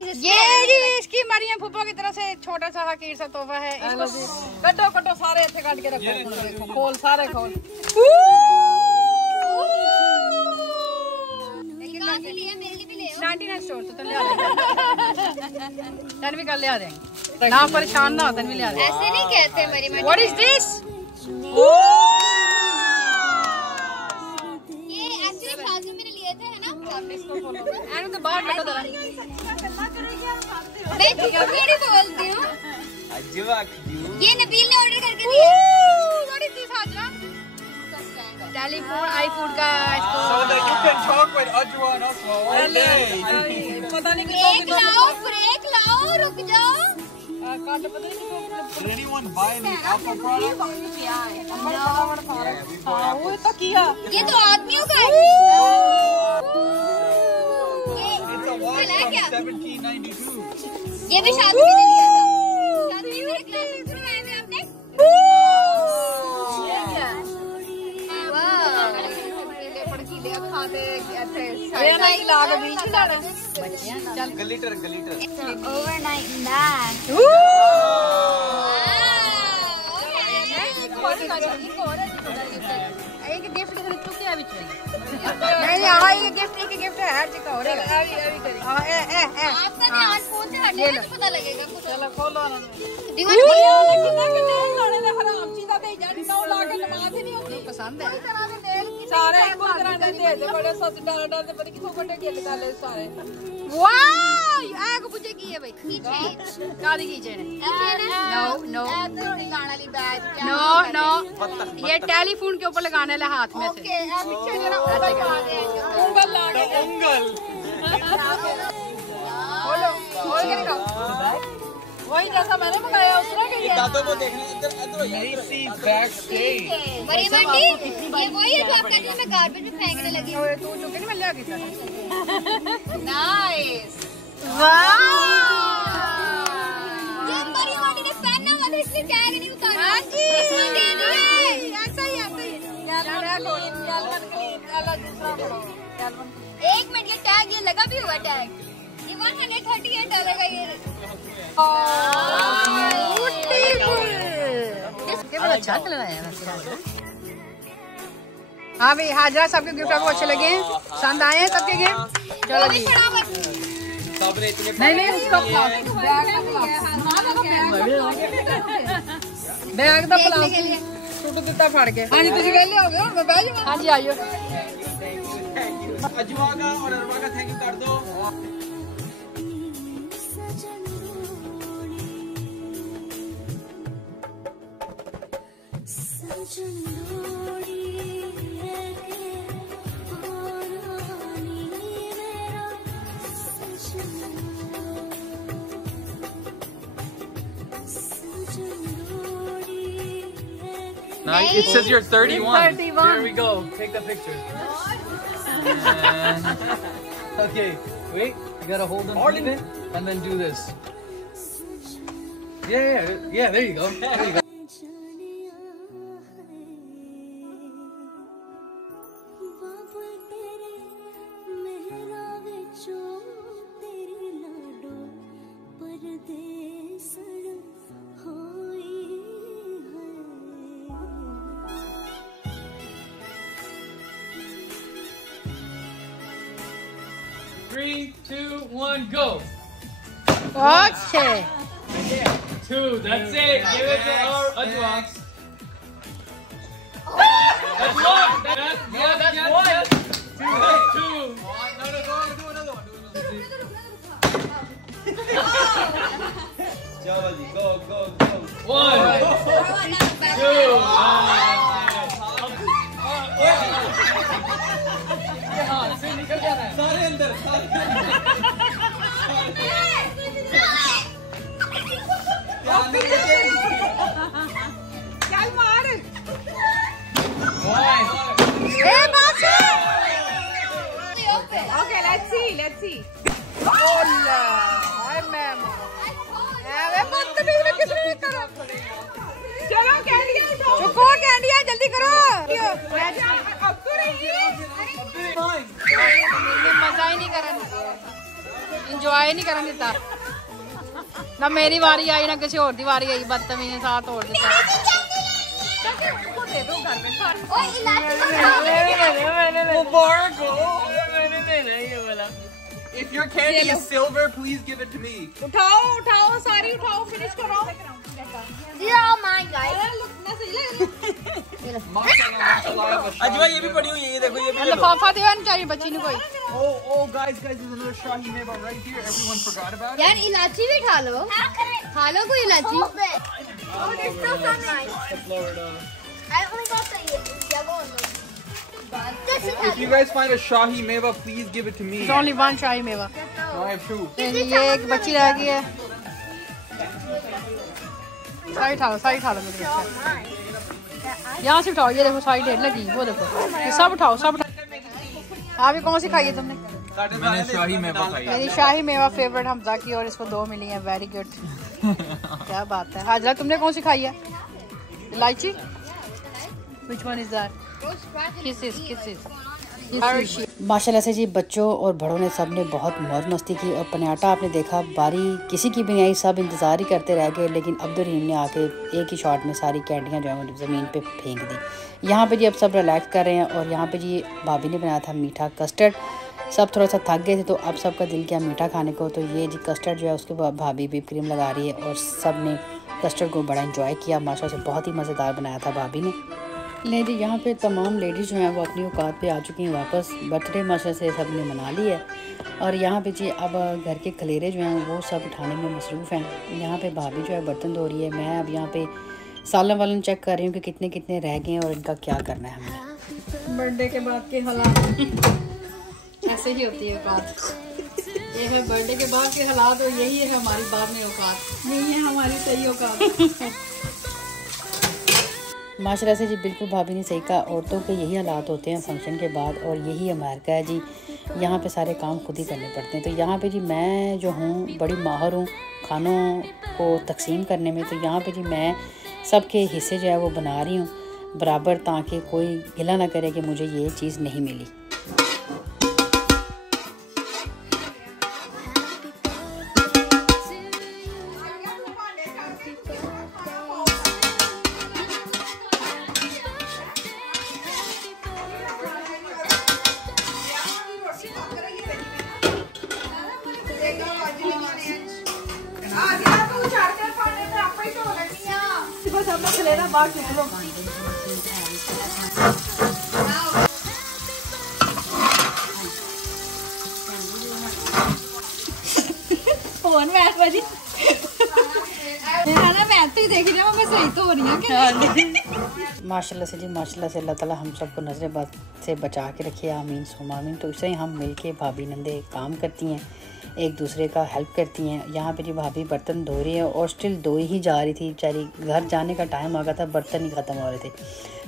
ये जी इसकी मरियम फूफा की तरफ से छोटा सा हकीर सा तोहफा है। इसको कटो कटो सारे ऐसे काट के रखो, खोल सारे खोल। स्टोर तो ले आ तन्वी कर ले आ देंगे ना, परेशान ना हो तन्वी ले आ देंगे। ऐसे नहीं कहते मरियम। What is this? ये एक्चुअली प्लाजो मैंने लिए थे है ना। आपने इसको खोलो एंड तो बाहर कटो जरा। मैं थोड़ी बोलती हूँ। ये नबील ने ऑर्डर करके दिया। व्हाट इज दिस हाजरा? टेलीफोन आईफोन का इसको। So that you can talk with Ajwan also all day. पता नहीं ब्रेक लाओ, ब्रेक लाओ, रुक जाओ। काट पता नहीं Did anyone buy any Apple product? वो तो किया। ये तो आदमियों का है। It's a watch from 1792. ये भी शादी में लिया था। शादी में मेरे क्लासेस करवाए थे आपने। Glitter. Overnight bag. एक गिफ्ट के लिए चुके अभी चल नहीं हां ये गिफ्ट है हर जगह हो रहेगा हां ए आपका ध्यान फोन से हटेगा तो पता लगेगा। चलो खोलो ना दीवार लाने ने हराम चीज़ा दे जानी ना ला के नमाज ही नहीं होती पसंद है सारे एक तरह दे दे बड़े सस डर से पता किथों बड़े खेल डाले सारे। वाह आग बुझे की है भाई कादी की चेन नो ये टेलीफोन के ऊपर लगाने वाला हाथ में से उंगल लगा खोलो खोल के दिखाओ वही जैसा मैंने मंगाया उस तरह के दांतों को देखने इधर मरियम आंटी ये वही है जो आप कहते हैं मैं गार्बेज में फेंकने लगी हूं। तू चुके नहीं मिल जाएगी नाइस वाह ये मरियम आंटी ने पहना हुआ था इसलिए टैग नहीं उतारा। हां जी इसने दे दिया ऐसा ही एक मिनट ये टैग ये लगा भी हुआ टैग ये $138 का ये अच्छा चल रहा है। हाँ भाई हाजरा सबके गिफ्ट आपको अच्छे लगे हैं पसंद आए हैं सबके गिफ्ट। चलो जी नहीं उसका बैग तो प्लास्टिक टूट दिता फाड़ के। हाँ जी तुझे वेले हो गए मैं बैठ जाऊँ। हाँ जी आइयो अजवा का और अरवा का थैंक यू कर दो। Now it says you're 31. 31. There we go. Take the picture. Okay, wait. You gotta hold on to it and then do this. Yeah. There you go. There you go. Three, 2, 1, go. अच्छे 2, that's it. Give it to our Ajwa. That's one. That's one. Yes. 2. No, do another one. Chalo ji, go. 1, 2. सारे अंदर चल मार Okay, let's see. Hola, ay ma'am बदतमीज किसने करा। चलो कैंडिया उठाओ चुप हो कैंडिया जल्दी करो अब तो नहीं मजा ही नहीं कर रहा इंजॉय नहीं करने देता ना। मेरी बारी आई ना किसी और दी बारी आई, बदतमीज साथ और देता। दे दो घर में If your candy is silver, please give it to me. उठाओ उठाओ सारी उठाओ, फिनिश करो। These are all mine, guys. अजवा ये भी पड़ी हुई है, ये देखो ये भी ले लो। लिफाफा देना चाहिए बच्ची ने कोई। Oh guys, there's another Shahi Meva right here. Everyone forgot about it. यार इलायची भी खा लो। खा लो कोई इलायची। I only got the yellow one. If you guys find a Shahi Meva, please give it to me. It's only one शाही मेवा। No, I have two. ये एक बच्ची रह गई है। साइड उठाओ मेरे बच्चे। यहाँ से उठाओ, ये देखो साइड ढेर लगी, वो देखो। ये सब उठाओ सब उठाओ। आप ये कौन सी खाई है तुमने? मैंने शाही मेवा खाई है। मेरी शाही मेवा फेवरेट हमजा की, और इसको 2 मिली है। Very good. क्या बात है। हाजरा तुमने कौन सी खाई है? इलायची। Which one is that? Kisses. माशाल्लाह से जी बच्चों और बड़ों ने सब ने बहुत मौज मस्ती की। और पनाटा आपने देखा, बारी किसी की भी नहीं आई, सब इंतज़ार ही करते रह गए। लेकिन अब्दुल ने आके एक ही शॉट में सारी कैंडियाँ जो है ज़मीन पे फेंक दी। यहाँ पे जी अब सब रिलैक्स कर रहे हैं। और यहाँ पे जी भाभी ने बनाया था मीठा कस्टर्ड। सब थोड़ा सा थक गए थे तो अब सबका दिल किया मीठा खाने को। तो ये जी कस्टर्ड जो है उसके बाद भाभी भी क्रीम लगा रही है और सब ने कस्टर्ड को बड़ा इंजॉय किया। माशाल्लाह से बहुत ही मज़ेदार बनाया था भाभी ने। ले जी यहाँ पे तमाम लेडीज़ जो हैं वो अपनी औकात पे आ चुकी हैं वापस। बर्थडे माशाल्लाह से सब ने मना ली है। और यहाँ पे जी अब घर के खलेरे जो हैं वो सब उठाने में मसरूफ़ हैं। यहाँ पे भाभी जो है बर्तन धो रही है। मैं अब यहाँ पे सालन वालन चेक कर रही हूँ कि कितने कितने रह गए हैं और इनका क्या करना है हमने। बर्थडे के बाद के हालात ऐसे ही होती है औकात। ये है बर्थडे के बाद के हालात और यही है हमारी बाद में औकात। यही है हमारी सही औकात। माशाल्लाह से जी बिल्कुल भाभी ने सही कहा, औरतों के यही हालात होते हैं फंक्शन के बाद। और यही अमेरिका है जी, यहाँ पे सारे काम खुद ही करने पड़ते हैं। तो यहाँ पे जी मैं जो हूँ बड़ी माहिर हूँ खानों को तकसीम करने में। तो यहाँ पे जी मैं सबके हिस्से जो है वो बना रही हूँ बराबर, ताकि कोई गिला ना करे कि मुझे ये चीज़ नहीं मिली। फोन मैं बजी मेरा ना मैं तो ही देख रही हूँ, मैं सही तो हो रही हूँ कि माशाल्लाह से जी माशाल्लाह से अल्लाह ताला हम सबको नज़र बद से बचा के रखे। आमीन सुम्मा आमीन। तो इससे ही हम मिलके भाभी नंदे काम करती हैं, एक दूसरे का हेल्प करती हैं। यहाँ पे जी भाभी बर्तन धो रही है और स्टिल धो ही जा रही थी बेचारी। घर जाने का टाइम आ गया था, बर्तन ही ख़त्म हो रहे थे।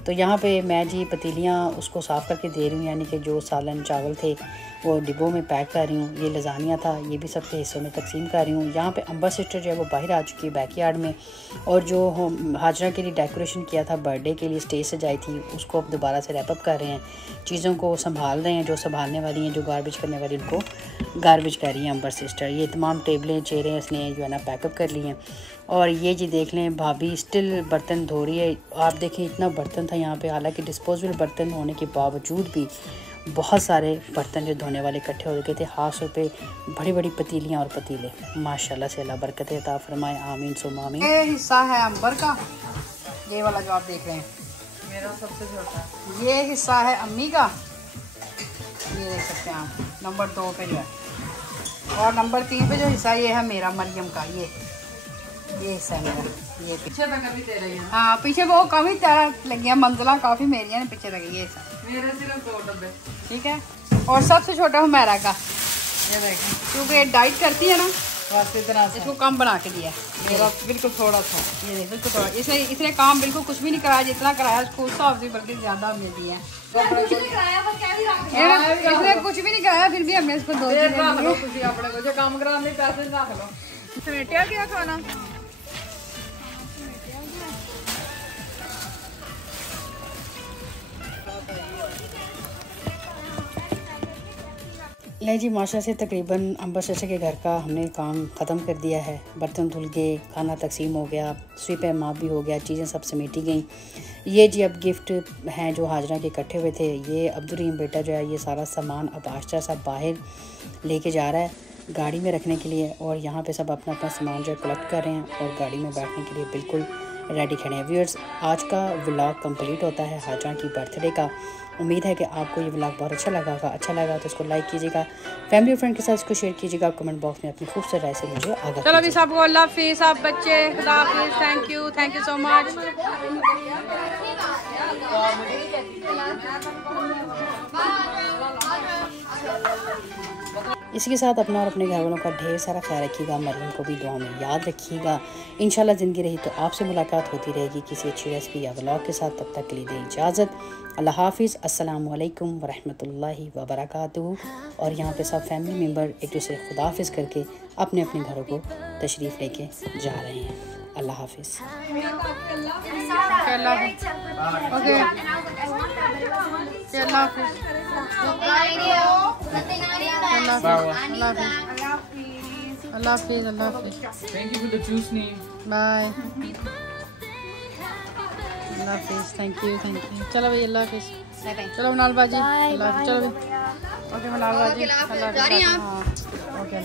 तो यहाँ पे मैं जी पतीलियाँ उसको साफ़ करके दे रही हूँ, यानी कि जो सालन चावल थे वो डिब्बों में पैक कर रही हूँ। ये लजानिया था, ये भी सबके हिस्सों में तकसीम कर रही हूँ। यहाँ पे अंबर सिस्टर जो है वो बाहर आ चुकी है बैकयार्ड में। और जो हाजरा के लिए डेकोरेशन किया था बर्थडे के लिए, स्टेज सजाई थी, उसको अब दोबारा से रैपअप कर रहे हैं। चीज़ों को संभाल रहे हैं, जो संभालने वाली हैं, जो गार्बेज करने वाली उनको गार्बेज कर रही हैं अंबर सिस्टर। ये तमाम टेबलें चेयरें इसने जो है ना पैकअप कर ली हैं। और ये जी देख लें भाभी स्टिल बर्तन धो रही है। आप देखें इतना बर्तन था यहाँ पे, हालांकि डिस्पोजेबल बर्तन होने के बावजूद भी बहुत सारे बर्तन जो धोने वाले इकट्ठे हो गए थे। हाथ पे बड़ी बड़ी पतीलियाँ और पतीले। माशाल्लाह से अल्लाह बरकत अता फरमाए। आमीन सुम्मा आमीन। ये हिस्सा है अंबर का, ये वाला जो आप देख रहे हैं मेरा सबसे छोटा। ये हिस्सा है अम्मी का, ये देख सकते हैं आप नंबर 2 पे जो है। और नंबर 3 पे जो हिस्सा ये है मेरा मरियम का, ये हिस्सा है मेरा। ये पीछे तक अभी तेरा ही है। हाँ पीछे वो काफ़ी तरह लगी है, मंजिला काफ़ी मेरी है, पीछे तक ये हिस्सा मेरे सिर्फ 2 डब्बे। ठीक है। और सबसे छोटा हुमैरा का, ये देखें, क्योंकि ये डाइट करती है ना, इसको कम बना के दिया है। मेरा बिल्कुल थोड़ा था, ये देख बिल्कुल थोड़ा। इसने काम बिल्कुल कुछ भी नहीं कराया, जितना कराया उसको उस हिसाब से बल्कि ज़्यादा हमने दिया है। इसने कुछ भी नहीं कराया, फिर भी हमने इसको 2 चीज़ें दी। अपने को जो काम कराने पैसे रख लो। समेटिया क्या खाना? ले जी, माशा से तकरीबन अंबर चाचा के घर का हमने काम ख़त्म कर दिया है। बर्तन धुल गए, खाना तकसीम हो गया, स्वीप माप भी हो गया, चीज़ें सब समेटी गई। ये जी अब गिफ्ट हैं जो हाजरा के इकट्ठे हुए थे। ये अब्दुर्रहीम बेटा जो है ये सारा सामान अब आश्चा सा बाहर लेके जा रहा है गाड़ी में रखने के लिए, और यहाँ पे सब अपना अपना सामान जो है कलेक्ट कर रहे हैं और गाड़ी में बैठने के लिए बिल्कुल रेडी खड़े हैं। व्यूअर्स, आज का व्लॉग कंप्लीट होता है हाजरा की बर्थडे का। उम्मीद है कि आपको ये व्लॉग बहुत अच्छा लगा होगा। अच्छा लगा तो इसको लाइक कीजिएगा, फैमिली और फ्रेंड के साथ इसको शेयर कीजिएगा, कमेंट बॉक्स में अपनी खूबसूरत राय से मुझे आगाह। चलो अभी सबको अल्लाह हाफिज़, आप बच्चे खुदा हाफिज़, थैंक यू सो मच। इसी के साथ अपना और अपने घर वालों का ढेर सारा ख्याल रखिएगा। मरियम को भी दुआ में याद रखिएगा। इंशाल्लाह ज़िंदगी रही तो आपसे मुलाकात होती रहेगी किसी अच्छी रेसिपी या व्लॉग के साथ। तब तक के लिए दें इजाज़त। अल्लाह हाफिज़, अस्सलामु अलैकुम वरहमतुल्लाहि वबरकातुहू। और यहाँ पे सब फैमिली मेम्बर एक दूसरे खुदा हाफिज़ करके अपने अपने घरों को तशरीफ़ लेके जा रहे हैं। अल्लाह हाफिज़। अल्लाह हाफिज़। Thank you for the juice, Neem. Bye. अल्लाह हाफिज़, थैंक यू। चलो भाई, अल्लाह हाफिज़। चलो मनाल बाजी, अल्लाह हाफिज़। चलो भाई, ओके मनाल बाजी, अल्लाह हाफिज़। ओके।